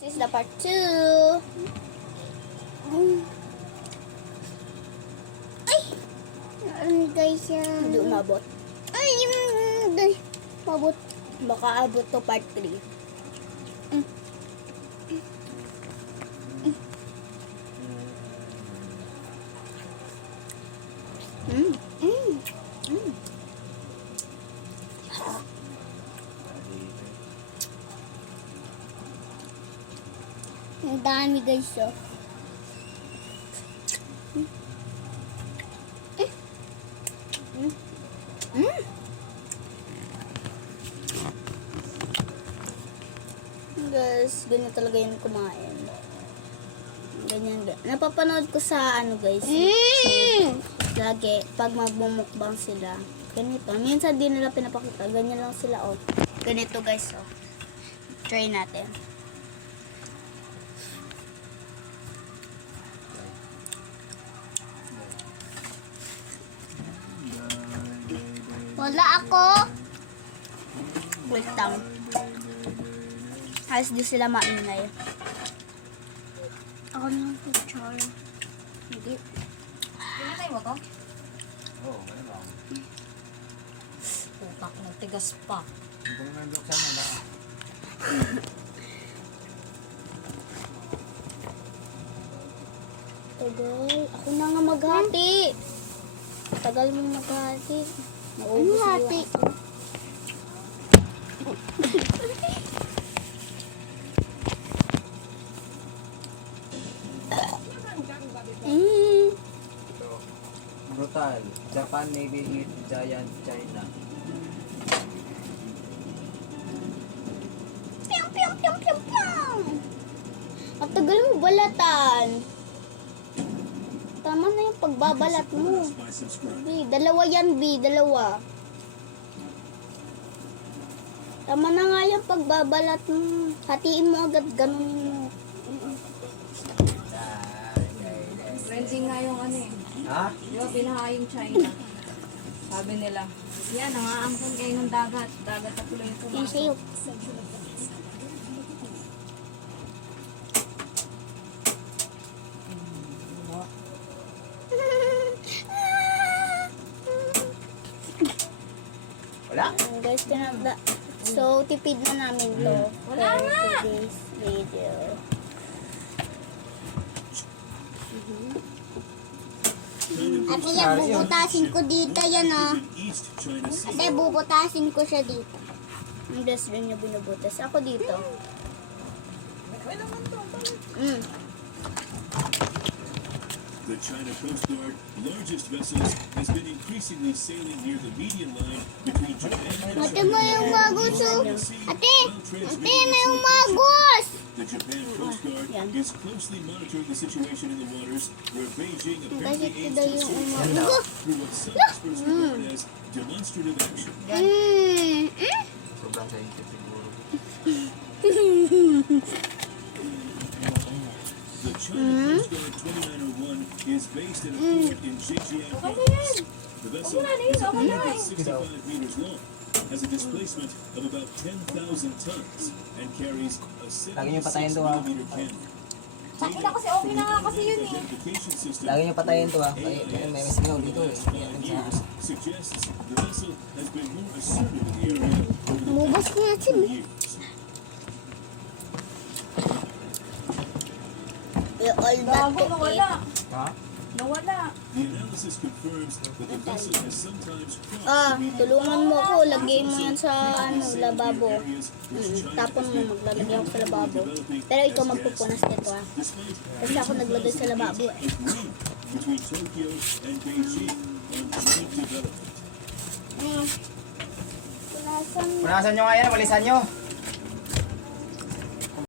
This is the part 2. Ay! Guys, hindi umabot. Ay, umabot. Baka abot to part 3. Ang dami guys, oh. Guys, ganyan talaga yung kumain. Ganyan. Napapanood ko sa ano guys. Lagi, pag magbumukbang sila. Ganito. Minsan di nila pinapakita. Ganyan lang sila, oh. Ganito guys, oh. Try natin. Wala ako. Wait lang. Halos di sila maingay. Ako ng picture. Hindi. Pinatay mo to? Oo, ganun lang. Utak na tigas pa. Hindi mo nang buksan na. Tagal. Ako na nga maghati. Tagal mo maghati. Naubos mo hati? Brutal. Japan Navy eat giant China. Piyong, piyong, piyong, piyong, piyong. Ang tagal mo balatan. Tama na yung pagbabalat mo. B, dalawa yan, B. Dalawa. Tama na nga yung pagbabalat mo. Hatiin mo agad, ganunin mo. Trending nga yung ano eh. Ha? Di ba binaha yung China? Sabi nila, yan, nangaangkan kayo ng dagat. Dagat na tuloy yung Yan pumasok. sa'yo. Wala? Guys, tinagda. So, tipid na namin to. Wala for nga! today's video. Ate, yan, bubutasin ko dito yan, oh. Ate, bubutasin ko siya dito. Ang gas rin niya binubutas. Ako dito. The China Coast Guard largest vessels has been increasingly sailing near the median line between Japan and Ate, may umagos, oh. Ate, ate, may umagos. The Japan Coast Guard is closely monitoring the situation in the waters where Beijing apparently aims to escape through what some experts regard as demonstrative action. Sobrang scientific siguro. The China Coast Guard 2901 is based at a port in Zhejiang province. The vessel is 165 meters long, has a displacement of about 10,000 tons, and carries a Lagi niyo patayin 76 to, ah. millimeter cannon. Sakit na kasi okay na nga kasi yun eh. Identification system Lagi niyo patayin to ha. May sigaw dito eh. Yan years sa... suggests the vessel has been more assertive in the area over the Umubos ko nga siya, eh. years. You're all Bago, that to nawala. Ha? Nawala. The analysis confirms that the vessel has sometimes crossed Ah, the median tulungan mo ako. Lagay mo yan sa ano, lababo. areas which China Tapon mo, maglalagay ako sa lababo. Pero ikaw magpupunas nito, ah. despite Kasi ako naglagay sa lababo, eh. agreement between Tokyo and Beijing on joint development. Punasan mo. Punasan nyo nga yan, walisan nyo.